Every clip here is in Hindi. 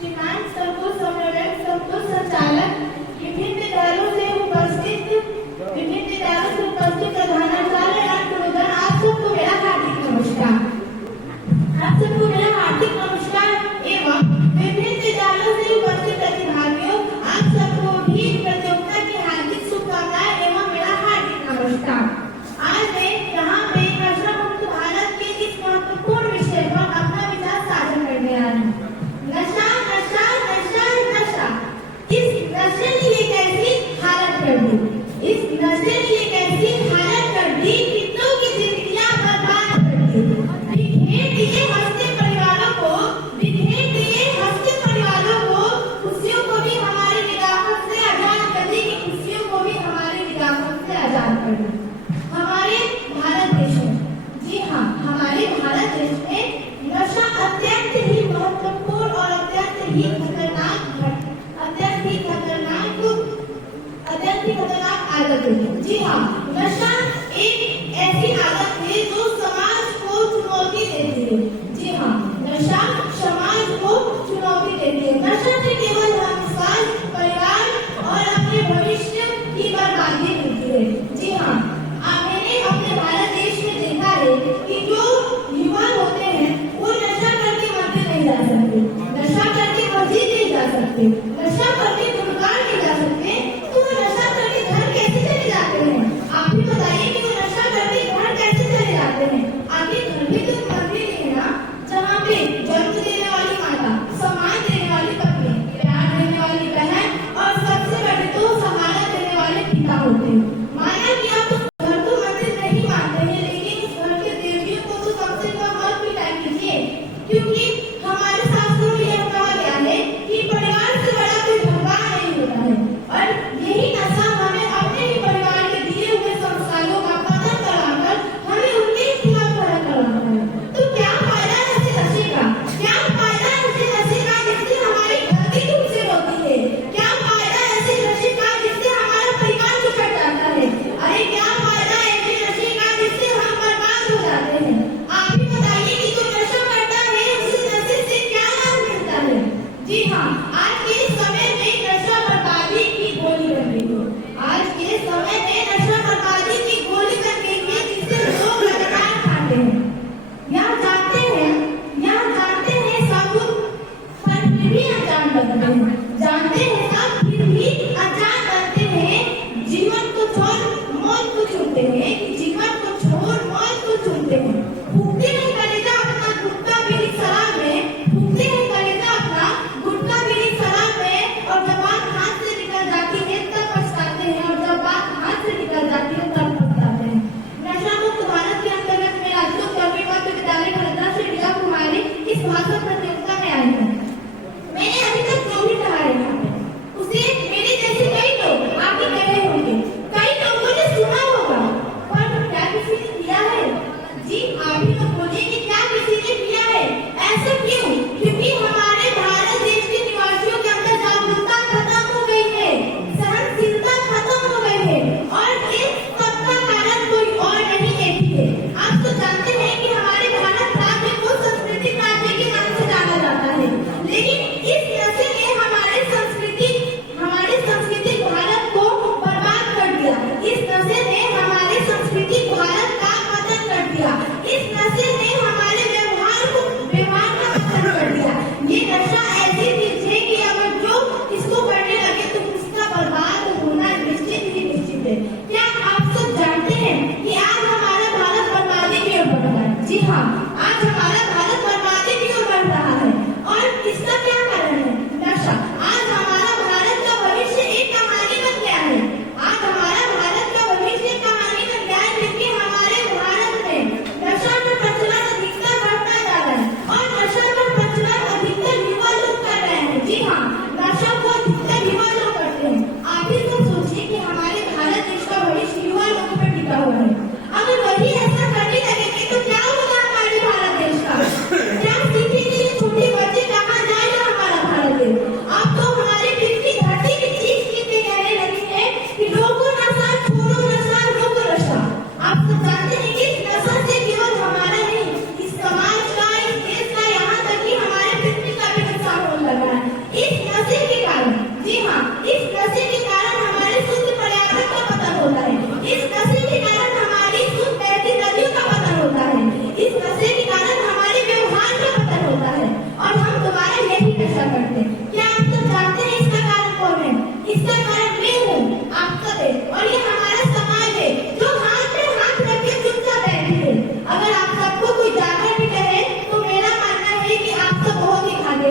श्रीमान सबको संरक्षक सबको संचालक विभिन्न विद्यालयों से उपस्थित प्रधानाचार्य अनुमोदन आप सबको मेरा हार्दिक नमस्कार। आप सबको मेरा हार्दिक नमस्कार एवं विभिन्न विद्यालयों से उपस्थित प्रतिभागियों आप सबको भी प्रतियोगिता की हार्दिक शुभकामनाएं एवं मेरा हार्दिक नमस्कार। आज मैं यहाँ पे नशा मुक्त भारत के इस महत्वपूर्ण विषय पर अपना विचार साझा करने आई हूँ। नशा नशा नशा नशा, इस नशे ने एक ऐसी हालत कर दी, इस नशे ने एक ऐसी हालत कर दी, कितनों की जिंदगियां बर्बाद कर दी। बिखेर दिए हंसते परिवारों को, बिखेर दिए हंसते परिवारों को, खुशियों को भी हमारी निगाहों से आजाद कर दी, खुशियों को भी हमारी निगाहों से आजाद कर दी। हमारे भारत देश में, जी हाँ, हमारे भारत देश में नशा अत्यंत ही महत्वपूर्ण और अत्यंत ही खतरनाक आदत है। जी हाँ, नशा एक ऐसी आदत है जो समाज को चुनौती देती है। जी हाँ, नशा समाज को चुनौती देती है। नशा से केवल हमारे परिवार और अपने भविष्य की बर्बादी होती है। जी हाँ, मैंने अपने भारत देश में देखा है कि जो युवा होते हैं वो नशा करके मरते नहीं जा सकते, नशा करके मस्जिद नहीं जा सकते, नशा करके गुरुद्वारा नहीं जा सकते, तो वो नशा करके घर कैसे चले जाते हैं? आप ही बताइए कि वो नशा करके घर कैसे चले जाते हैं? आपके घर में तो मंदिर है ना, जहाँ पे जन्म देने वाली माता, सम्मान देने वाली पत्नी, प्यार देने वाली बहन और सबसे बड़े तो सहारा देने वाले पिता होते हैं। माना कि आप घर तो मंदिर नहीं मानते हैं, लेकिन उस घर के देवियों को तो कम से कम मत मिटाई कीजिए, क्योंकि हमारे शास्त्रों में यह कहा गया है कि परिवार से बड़ा कोई भगवान नहीं होता है। और यही नशा हमें अपने ही परिवार के दिए हुए संस्कारों का पतन कराकर हमें उनके खिलाफ खड़ा कराना है। तो क्या फायदा ऐसे नशे का? क्या फायदा ऐसे नशे का जिससे हमारी धरती तुमसे होती है? क्या फायदा ऐसे नशे का जिससे हमारा परिवार बिछड़ जाता है? अरे क्या फायदा ऐसे नशे का जिससे हम बर्बाद हो जाते हैं? आप ही बताइए कि जो नशा करता है उसे नशे से क्या लाभ मिलता है? जी हाँ, आज के समय में नशा बर्बादी की गोली बन गई है। आज के समय में नशा बर्बादी की गोली बन गई है, जिसे लोग लगातार खाते हैं। यह जानते हैं सब, पर फिर भी अनजान बनते हैं। जानते हैं सब, फिर भी अनजान बनते हैं। जीवन को छोड़ मौत को चुनते हैं, जीवन को छोड़ मौत को चुनते हैं। फूकते हैं कलेजा अपना गुटखा बीड़ी शराब में, फूकते हैं कलेजा अपना गुटखा बीड़ी शराब में, और जब बात हाथ से निकल जाती है तब पछताते हैं, और जब बात हाथ से निकल जाती है तब पछताते हैं। नशा मुक्त भारत के अंतर्गत मैं राज्यों चौबीस मध्य विद्यालय खड़गपुर से रिया कुमारी इस भाषण प्रतियोगिता में आई हूँ। मैंने अभी तक जो भी कहा है यहाँ पे, उसे मेरे जैसे कई लोग आगे कहे होंगे, कई लोगों ने सुना होगा, पर क्या किसी ने किया है? जी, आप ही लोग बोलिए कि क्या किसी ने किया है? ऐसा क्यों? क्योंकि हमारे भारत देश के निवासियों के अंदर जागरूकता खत्म हो गई है, सहनशीलता खत्म हो गई है, और इस सबका कारण कोई और नहीं एक ही है। आप तो जानते हैं कि हमारे भारत राज्य को सांस्कृतिक राज्य के नाम से जाना जाता है, लेकिन इस नशे ने हमारे सांस्कृतिक भारत को बर्बाद कर दिया। इस नशे ने हमारे सांस्कृतिक भारत का पतन कर दिया। इस नशे ने हमारे व्यवहार का पतन कर दिया। ये नशा ऐसी चीज है कि अगर जो इसको करने लगे तो उसका बर्बाद होना निश्चित ही निश्चित है। क्या आप सब जानते हैं कि आज हमारा भारत बर्बादी की ओर बढ़ रहा है? जी हाँ, आज हमारा भारत बर्बादी की ओर बढ़ रहा है, और इसका क्या कारण है? नशा। आज हमारा भारत का भविष्य एक कहानी बन गया है। आज हमारा भारत का भविष्य कहानी बन गया है, क्योंकि हमारे भारत में नशा का प्रचलन अधिकतर बढ़ता जा रहा है, और नशा का प्रचलन अधिकतर युवा लोग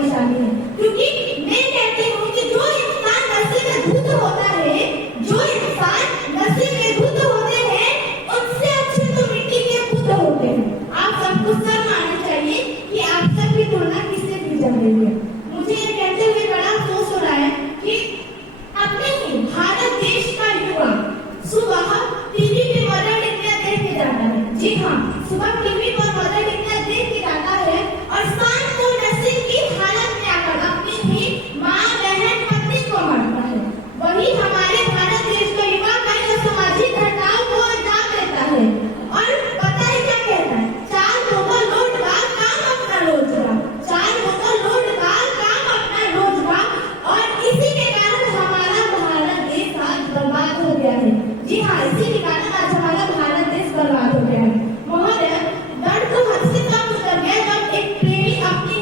परेशानी है, क्योंकि मैं कहती हूँ कि जो इंसान नशे में धुत होता है, जो इंसान नशे में धुत होते हैं, उनसे अच्छे तो मिट्टी के पुत्र होते हैं। आप सबको शर्म आनी चाहिए कि आप सबकी तुलना किससे की जा रही है। मुझे ये कहते हुए बड़ा अफसोस हो रहा है कि अपने ही भारत देश का युवा सुबह टीवी पे मदर इंडिया देख के जाता है। जी हाँ, सुबह टीवी पर मदर इंडिया देख के जाता है और शाम को नशे की हालत में आकर अपनी ही माँ, बहन, पत्नी को मारता है। वही हमारे भारत देश का युवा कई असामाजिक घटनाओं को अंजाम देता है और पता है क्या कहता है, चार बोतल लोट का काम अपना रोजगार, चार बोतल लोट का काम अपना रोजगार, और इसी के कारण हमारा भारत देश आज बर्बाद हो गया है। जी हाँ, इसी के कारण आज हमारा भारत देश बर्बाद हो गया है। महोदय, दर्द तो हद से कम उतर गया जब एक प्रेमी अपने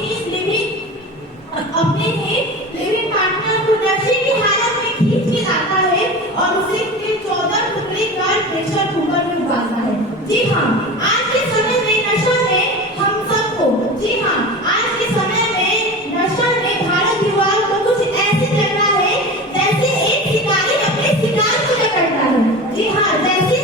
ही लिविंग पार्टनर को नशे की हालत में खींच के लाता है और उसे 14 टुकड़े कर प्रेशर कुकर में उबालता है। जी हाँ, आज के समय में नशा ने हम सबको, जी हाँ, आज के समय में नशा ने भारत युवाओं को कुछ ऐसे लग रहा है जैसे एक शिकारी अपने शिकार को पकड़ता है। जी हाँ, जैसे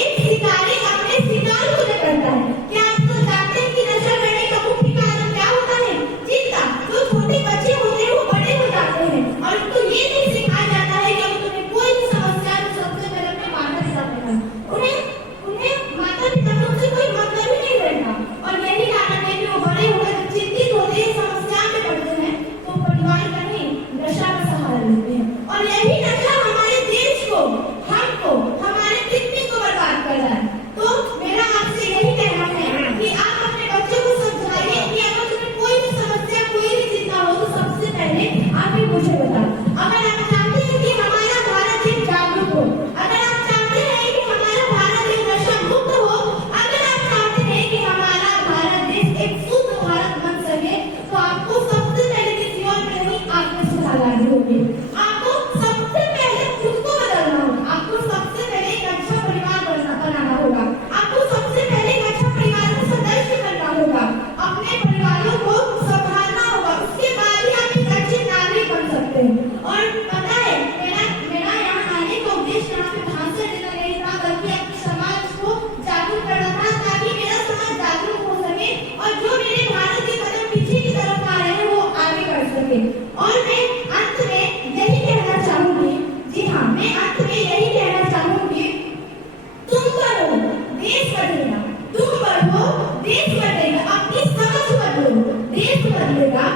एक शिकारी अपने शिकार को पकड़ता है। क्या आप तो जानते हैं कि नशा करने का मुख्य कारण क्या होता है? चिंता। जो छोटे बच्चे होते हैं वो बड़े हो जाते हैं और उनको ये नहीं सिखाया जाता है कि अगर तुम्हें कोई भी समस्या है तो सबसे पहले अपने माता पिता को बताओ। उन्हें माता पिता को उनसे कोई मतलब ही नहीं रहता और यही कारण है कि वो बड़े होकर जब चिंतित होते हैं, समस्या में पड़ते हैं तो परिवार का नहीं, नशा का सहारा लेते हैं और यही नशा हमारे देश को, हमको, हमारे कितने को बर्बाद कर रहा है। तो मेरा आपसे यही कहना है कि आप अपने बच्चों को समझाइए कि अगर तुम्हें कोई भी समस्या, कोई भी चिंता हो तो सबसे पहले आप ही मुझे बताओ। अगर आप चाहते हैं कि हमारा भारत देश जागरूक हो, अगर आप चाहते हैं कि हमारा भारत देश नशा मुक्त हो, अगर आप चाहते हैं कि हमारा भारत देश एक शुद्ध भारत बन सके, तो आपको सबसे पहले किसी और पे नहीं, आपको सुधार लानी होगी। आपको सबसे पहले खुद को बदलना होगा। आपको सबसे पहले एक अच्छा परिवार बनाना होगा। आपको सबसे पहले एक अच्छा परिवार का सदस्य बनना होगा। अपने परिवारों को संभालना होगा। उसके बाद ही आप एक अच्छे नागरिक बन सकते हैं। और पता है, मेरा यहाँ आने का उद्देश्य यहाँ पे भाषण देना नहीं था, बल्कि अपने समाज को जागरूक करना था, ताकि मेरा समाज जागरूक हो सके और जो मेरे भारत के कदम पीछे की तरफ आ रहे हैं वो आगे बढ़ सके। और मैं अंत में यही कहना चाहूंगी, जी हाँ, मैं अंत में यही कहना चाहूंगी, तुम बढ़ो, देश बढ़ेगा। तुम बढ़ो, देश बढ़ेगा। अपनी समझ बदलो, देश बदलेगा।